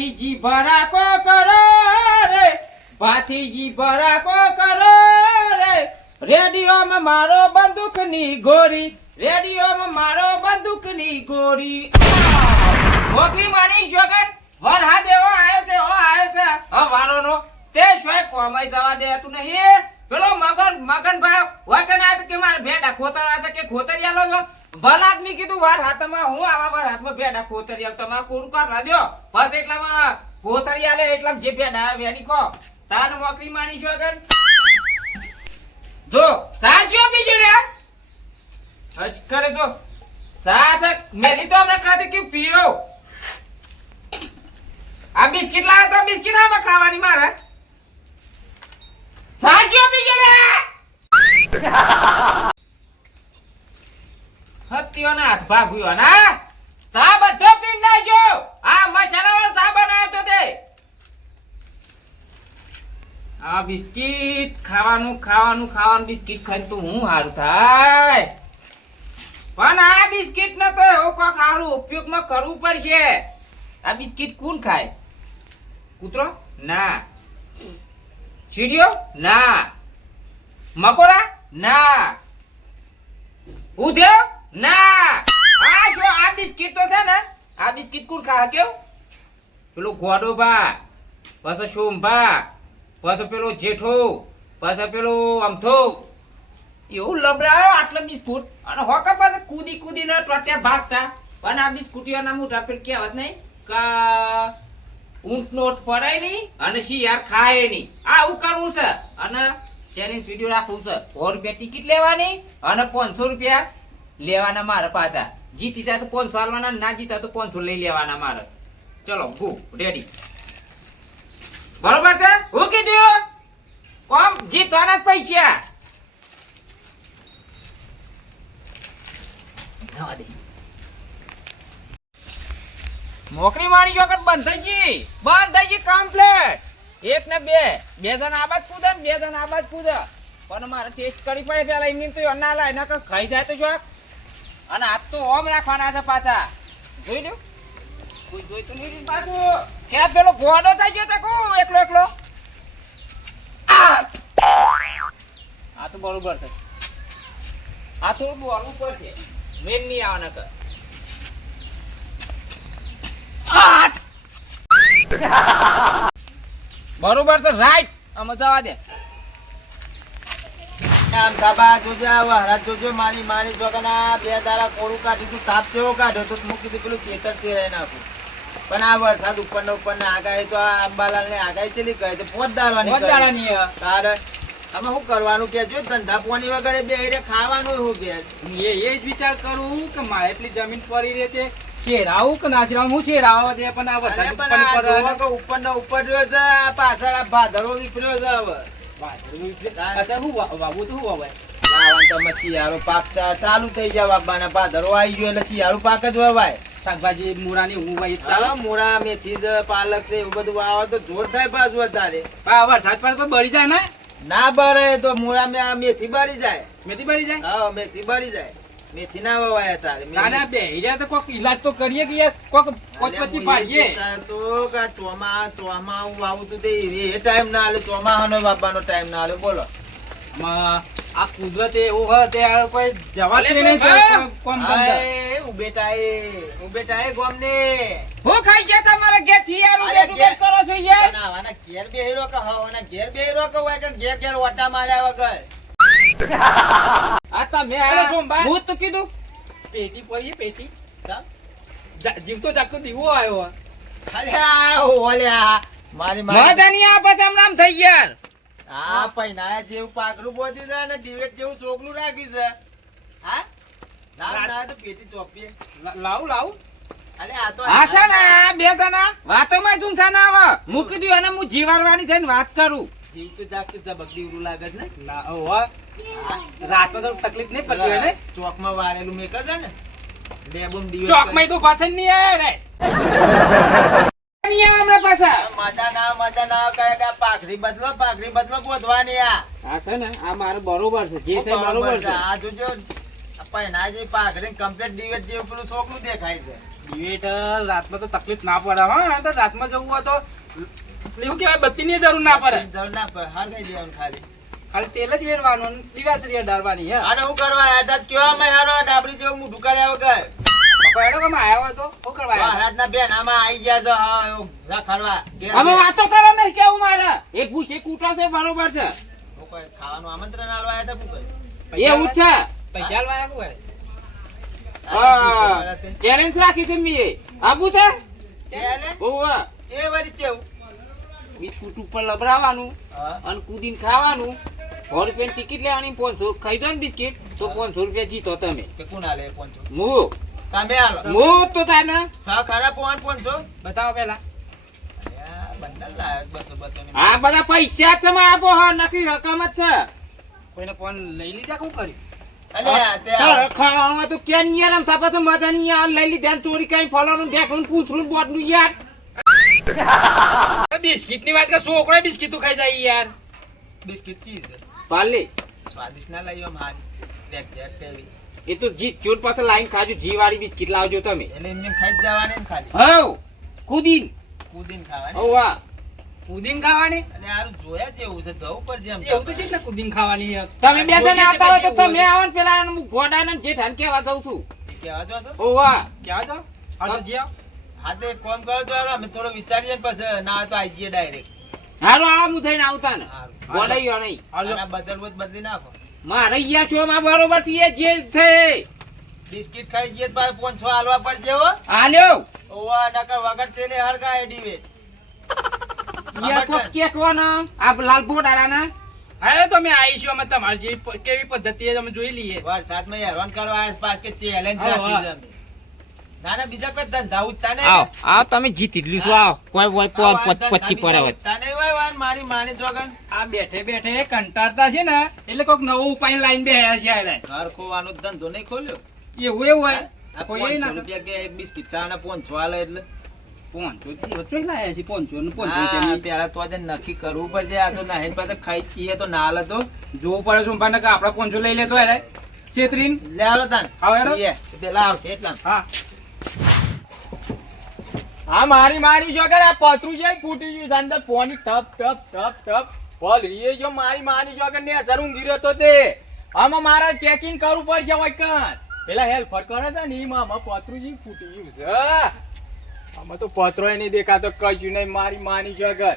ભાતીજી ભરાકો કરો રે, ભાતીજી ભરાકો કરો રે, રેડિયોમાં મારો બંદૂકની ગોરી, રેડિયોમાં મારો બંદૂકની ગોરી. નોકરી માની છોકર વરહા દેવો આયો છે, ઓ આયો છે હવારોનો. તે શોય કોમાઈ જવા દેતું નહીં. પેલો મગન ભાઈ વખન આ કે મારે ભેડા ખોતરવા છે કે ખોતરિયાલો છો. ભલ આદમી કીધું વાર હાથમાં હું આવા વાર હાથમાં ભેડા ખોતરિયાલ તમારે કોરું કાઢવા દો. બસ એટલામાં ખોતરિયાલે એટલામાં જે ભેડા વેડી કો તાન નોકરી માની છોકર. જો સાચો બીજો રે હશ કરે તો સાથ મેલી તો હમણાં ખાધી કે પીઓ. આ બિસ્કિટ લાવ્યો તો બિસ્કિટ આમાં ખાવાની મારે. સાચો બીજો રે હત્યોના હાથ ભાગ્યો ના સા બધો પીન નાખજો. આ મસાલાવાળો સા બનાવ્યો તો તે. આ બિસ્કિટ ખાવાનું બિસ્કિટ ખાઈ તો હું હારું થાય. પણ આ બિસ્કિટ ને તો એવો કોક હારું ઉપયોગમાં કરવું પડશે. આ બિસ્કિટ કોણ ખાય? કૂતરો ના, ચીડિયો ના, મકોડા ના, ઉધેવ ના. આ શું આ બિસ્કિટ તો છે ને, આ બિસ્કિટ કોણ ખાય કેવું? પેલો ગોડોબા, પછી સોમભા, પછી પેલો જેઠો, પછી પેલો અમથો એવું લબડાયો આટલા બિસ્કુટ. અને હોકા પાસે કૂદીને ટોટ્યા ભાગતા. પણ આ બિસ્કુટીઓના મોટા પેલ કહેવત નહીં કા ઊંટ નોટ પડાય નહીં અને શિયાર ખાય નહીં. આવું કરવું છે. અને ચેલેન્જ વિડીયો રાખવું છે. 100 રૂપિયા ટિકિટ લેવાની અને 500 રૂપિયા લેવાના મારે પાછા. જીતી જાય તો 500 આલવાના, ના જીતા તો 500 લઈ લેવાના મારે. ચલો ગો રેડી બરોબર છે. હું કીધું કોમ જીતવાના જ પૈસા. નોકરી મારી વખત બંધ થઈ ગઈ કમ્પ્લીટ. એક ને બે જણ આબાદ કૂદે ને 2 જણ આબાદ કૂદે. પણ મારે ટેસ્ટ કરી પડે પેલા એમની તો ના લાય ના ખાઈ જાય તો શોખ. અને હાથ તો ઓમ રાખવાના છે પાછા. જોઈ લ્યો કોઈ જોઈ તો નહીં પાછું. ક્યાં પેલો ઘોડો થઈ ગયો તો એકલો આ તો બરોબર છે. આ થોડું બોલવું પડશે. મેન નહીં આવવાના કર. બરોબર છે રાઈટ. આમ જવા દે. આમ સાબા જોજે વહરાજ જોજો મારી જોગના 2 દાડા કોરું કાઢી તું તાપ જેવો કાઢ્યો તો મૂકી દીધું પેલું ચેતર ચેરાઈ નાખું. પણ આ વરસાદ ઉપર ને આગાહી તો આ અંબાલાલ ને આગાહી ચેલી કહે છે 5 દાડાની તારે આમાં શું કરવાનું કે જો ધંધા પોની વગર બે ખાવાનું શું કે એ જ વિચાર કરું કે મારે એટલી જમીન પડી રહે છે શેરાવું કે ના શેરાવું. હું શેરાવા દે પણ આ વરસાદ ઉપર ને ઉપર રહ્યો છે. આ પાછળ આ ભાદરો નીકળ્યો છે. હવે શિયાળો પાક ચાલુ થઈ જાય. બાબાના ભાદરો આવી ગયો એટલે શિયાળો પાક જ વવાય. શાકભાજી મૂળાની હું ચાલો મૂળા મેથી પાલક છે એવું બધું વાવે તો જોર થાય પાછું વધારે. વરસાદ પડે તો બળી જાય ને. ના બળે તો મૂળા મેથી બળી જાય. મેથી બળી જાય. હા મેથી બળી જાય. મેથી ના વવાય તારે. બે હીરા તો કોક ઈલાજ તો કરીએ કે યાર કોક પછી પાડીએ તો કે ચોમા વાવું તો તે એ ટાઈમ ના આલે. ચોમાહાનો બાબાનો ટાઈમ ના આલે. બોલો આ કુદરત એવું હોય તે કોઈ જવા દે નહીં. કોમ ઉબેટા એ ગોમ ને હું ખાઈ ગયા તમારા ઘેર થી યાર ઉબેટ કરો છો યાર. આના ઘેર બેહીરો કે હવાના ઘેર બેહીરો કે હોય કે ઘેર ઓટા માર્યા વગર. આ તમે હું તો કીધું પેટી પડી પેટી જીવતો જાગતો દીવો આવ્યો. અલ્યા ઓલ્યા મારી મદનિયા પછી આમ થઈ ગયા. હા પૈના જેવું પાકડું બોધ્યું છે અને ડિવેટ જેવું ચોકલું રાખ્યું છે. હા ના તો પેટી ચોપીએ લાવું અલે આ તો હા છે ને બે જણા વાતોમાં જ ઊંધા ના આવે. મૂકી દઉં અને હું જીવાડવાની થઈને વાત કરું. જીવતું જાગતું બગડી ઉરું લાગે છે ને. રાત તો તકલીફ નહીં પડતી હોય ને. ચોકમાં વાળેલું મેક છે ને ડેબમ દિવસ ચોકમાં તો પાછળ નહીં આવે રે. મજા ના કહે કે પાઘડી બદલો ગોધવાની. આ છે ને આ મારું બરોબર છે જે છે બરોબર છે. આ જોજો પૈના જે પાઘડી કમ્પ્લીટ ડિવેટ જેવું પેલું છોકરું દેખાય છે. ઇવેટ રાતમાં તો તકલીફ ના પડે હા તો રાતમાં જવું હોય તો એવું કહેવાય બત્તીની જરૂર ના પડે જરૂર ના પડે હળગાઈ દેવાનું ખાલી ખાલી તેલ જ વેરવાનું અને દિવાસળી અડાડવાની હે અને હું કરવા આયા તા કેવા મેં હારો ડાબરી જેવું મોઢું કર્યા વગર બાપા એનો કમ આયા હોય તો શું કરવા આયા મહારાજના બેન આમાં આઈ ગયા છો હા એવું રખડવા ઘેર હવે ઘેર. વાતો કરો નહીં કેવું મારે એક ભૂસે કૂટો છે બરોબર છે હું કોઈ ખાવાનું આમંત્રણ આલવા આયા તા હું કોઈ એવું જ છે પૈસા આલવા આયા કોઈ ચેલેન્જ રાખી છે મેં આબુ છે ચાલે? ઓવા એ વળી કેવું બિસ્કુટ ઉપર લબડાવવાનું હા અને કૂદીને ખાવાનું 100 રૂપિયાની ટિકિટ લેવાની 500 ખાઈ દો ને બિસ્કિટ તો 500 રૂપિયા જીતો તમે કે કોણ આલે પોંચો હું તમે આલો તો તાને સા ખરા પોંચો બતાવો પેલા બંડલ લાયો 200 ની આ બધા પૈસા છે મારા પો નકરી રકમ જ છે કોઈને ફોન લઈ લીધા શું કર્યું અલ્યા તે ખાવામાં તો ક્યાં નહીં યાર આમ થાપા તો મજા નહીં યાર લઈ લીધા ને ચોરી કઈ ફલાનું ઢેકણું પૂછરું બોટનું યાર બિસ્કિટ ની વાત કર છોકરો બિસ્કિટ ખાઈ જાય યાર બિસ્કિટ ચીઝ પાલે સ્વાદિષ્ટ ના લાગ્યો મારી રેક જેક તેવી એ તો જી ચોર પાસે લાઈન ખાજો જી વાળી બિસ્કિટ લાવજો તમે એટલે એમને ખાઈ જ જવાની ને ખાલી હવ કુદીન કુદીન ખાવાની ઓ વાહ કુદીન ખાવાની અને હારું જોયા જેવું છે જવું પડશે એમ એવું તો છે ને કુદીન ખાવાની યાર તમે બે જણ આવતા હોય તો તમે આવો ને પેલા હું ગોડાને જેઠાને કહેવા જાઉં છું એ કહેવા દો તો ઓ વાહ ક્યાં છો હાલો જીઓ હા તે કોમ કરો તો હાલો, અમે થોડો વિચારીએ ને પછી ના હોય તો આઈ જઈએ ડાયરેક્ટ હાલો આ હું થઈને આવતા ને હારું. ગોડાઈયો નહીં હાલો અને બદલવું હોય તો બદલી નાખો મારે યાર છો માં બરોબર થી એ જે છે બિસ્કિટ ખાઈ જઈએ તો ભાઈ 500 હાલવા પડશે હો આલ્યો ઓવા નકર વગર તેલે હરગાય ડીવે યાર કોક કે કોણ આ લાલ બોડારાના અરે તો મેં આવીશું અમે તમારી જેવી કેવી પદ્ધતિ છે અમે જોઈ લઈએ વરસાદમાં હેરાન કરવા આયા પાસ કે ચેલેન્જ આવો, રાખી આવો. છે અમે. ના ના બીજા કોઈ ધંધા ઉઠતા નહીં આવ આવ તમે જીતી જ લીધું આવ કોઈ હોય પચી પડે હોય ઉઠતા નહીં હોય વાન મારી માની જોગન આ બેઠે બેઠે કંટાળતા છે ને એટલે કોઈક નવો ઉપાય લાઈન બે છે આડે ઘર ખોવાનો ધંધો નહીં ખોલ્યો એવું એવું હોય આ કોઈ 500 ના રૂપિયા કે એક બિસ્કિટ ખાવાના 500 હાલે એટલે 500 ચોઈ લાયા છે 500 ને 500 હા, રૂપિયાની. પેલા તો આજે નક્કી કરવું પડશે આ તો નાહીને પાછા ખાઈ જઈએ તો ના હાલે તો જોવું પડે શું ભાઈ કે આપડા 500 લઈ લેતો હેડે છેતરીન લે હાલો તાન આવો હેડો. જઈએ. પેલા આવશે એટલા હા હા મારી જોગર આ પતરું છે ફૂટી ગયું છે અંદર પોની ટપ ટપ ટપ ટપ બોલ રીએ જો મારી જોગર ને અસર ઊંઘી રહ્યો તો તે આમાં મારે ચેકિંગ કરવું પડશે હોય કણ પેલા હેલ્પર કરે છે ને એમાં પતરું જે ફૂટી ગયું છે આમાં તો પતરો નહીં દેખાતો કશું નહીં મારી જોગર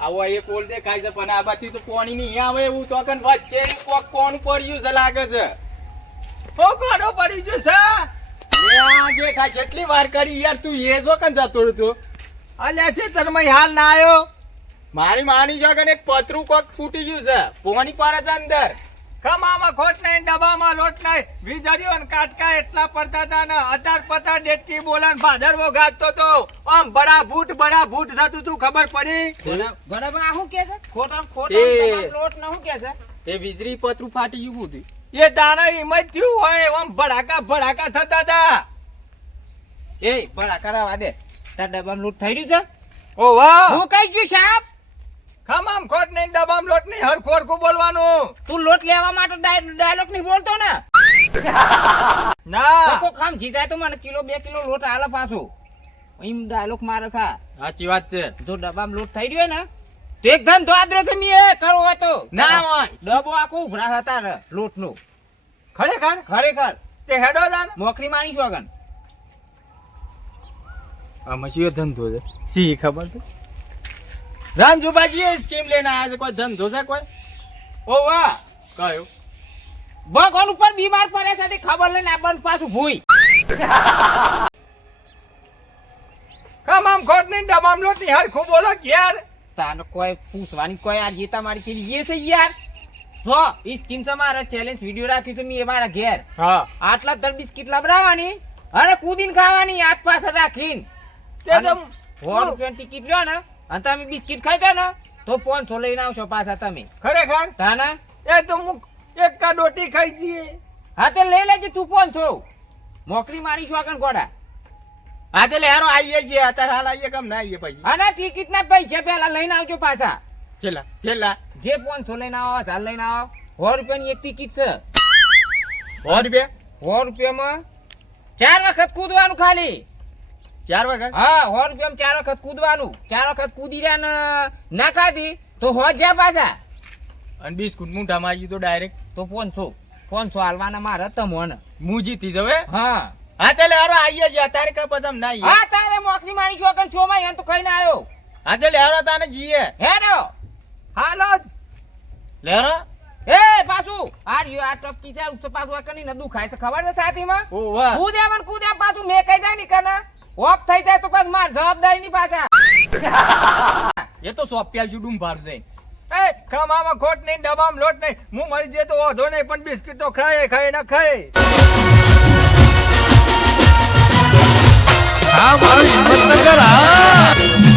આવો એક ઓલ દેખાય છે પણ આ બાજુ તો પોણી નહીં આવે એવું તો કણ વચ્ચે કોક કોણ પડ્યું છે લાગે છે ઓ કોનો પડી ગયું છે અલ્યા જેઠા જેટલી વાર કરી યાર તું એ જો કન જતો રહ્યો અલ્યા છે તરમય હાલ ના આયો મારી માની જોગન એક પતરું કોક ફૂટી ગયું છે પોણી પર જ અંદર ખમામાં ખોટ નહીં ડબ્બામાં લોટ નહીં વીજળીઓ ને કાટકા એટલા પડતા હતા ને અતાર પતાર ડેટકી બોલન ભાદરવો ગાજતો તો આમ બડા ભૂટ થતું તું ખબર પડી બરાબર આ શું કે છે ખોટા એ. ખોટા લોટ ન શું કે છે એ વીજળી પતરું ફાટી ગયું હતું એ દાણા એમ જ થયું હોય આમ ભડાકા થતા હતા એ બડા કરાવા દે તાર ડબ્બામાં લૂંટ થઈ રહ્યું છે ઓ વાહ હું કઈ છું સાહેબ ખમામ ખોટ નહીં ડબ્બામ લોટ નહીં હરખું બોલવાનું તું લોટ લેવા માટે ડાયલોગ નહીં બોલતો ને ના કોક ખામ જીતાય તો મને કિલો 2 કિલો લોટ આલે પાછો એમ ડાયલોગ મારે છે સાચી વાત છે જો ડબ્બામાં લોટ થઈ રહ્યો ને તો એક ધંધો આદરો છે મી એ કરો હોય તો ના હોય ડબ્બો આખો ઉભરા હતા ને લોટ નો ખરેખર તે હેડો દાન મોકરી માની શોગન આમાં શું ધંધો છે સી ખબર છે રામજુબાજી એ સ્કીમ લઈને આયા છે કોઈ ધંધો છે કોઈ ઓ વાહ કયો ભગવાન ઉપર બીમાર પડે છે તે ખબર લઈને આપણને પાછું ભૂઈ ખમામ ખોટ નહીં ડબ્બામ લોટ નહીં હરખું બોલો યાર તાને કોઈ પૂછવાની કોઈ આ ગીતા મારી પેલી એ છે યાર જો ઈ સ્કીમ છે મારા ચેલેન્જ વિડિયો રાખી છે મી એ મારા ઘેર હા આટલા દર બિસ્કિટ લબડાવવાની અને કૂદીને ખાવાની હાથ પાછળ રાખીને તે તો 100 રૂપિયાની ટિકિટ લ્યો ને અને તમે બિસ્કિટ ખાઈ ગયા ને તો 500 લઈને આવશો પાછા તમે ખરેખર તાના એ તો હું એક કા રોટી ખાઈ જઈએ હા તે લઈ લેજે તું 500 મોકરી મારી શોગન ગોડા હા તે લેરો આવીએ છીએ અત્યારે હાલ આવીએ કેમ ના આવીએ પછી અને ટિકિટ ના પૈસા પેલા લઈને આવજો પાછા છેલ્લા જે 500 લઈને આવો 1000 લઈને આવો 100 રૂપિયાની એક ટિકિટ છે 100 રૂપિયા 100 રૂપિયામાં 4 વખત કૂદવાનું ખાલી 4 વખત હા 100 રૂપિયામાં 4 વખત કૂદવાનું 4 વખત કૂદી રહ્યા ને ના ખાધી તો હોજ જા પાછા અને બિસ્કુટ મૂઠામાં આવી તો ડાયરેક્ટ તો 500 હાલવાના મારે તમોને હું જીતી જવે હા હા તે લેરો આઈએ છે તારે કા પછી ના આઈએ હા તારે મોકલી મારી છોકન છો માં તો ખાઈને આવ્યો હા તે લેરો તાને જીએ હેડો હાલો જ લેરો એ પાછું આર્યો આ ટપકી જાય ઉચ્ચ પાછું કની ન દુખાય છે ખબર છે છાતીમાં ઓ વાહ કૂદે પાછું મેં કહી જાય ની કના ઓફ થઈ જાય તો પાછું માર જવાબદારી ની પાછા એ તો સોપ્યા છું ડૂમ ભાર જઈ એ ખમામાં ખોટ નહીં ડબામાં લોટ નહીં હું મળી જાય તો વાંધો નહીં પણ બિસ્કિટ તો ખાય ના ખાય હા મારી હિંમતનગર હા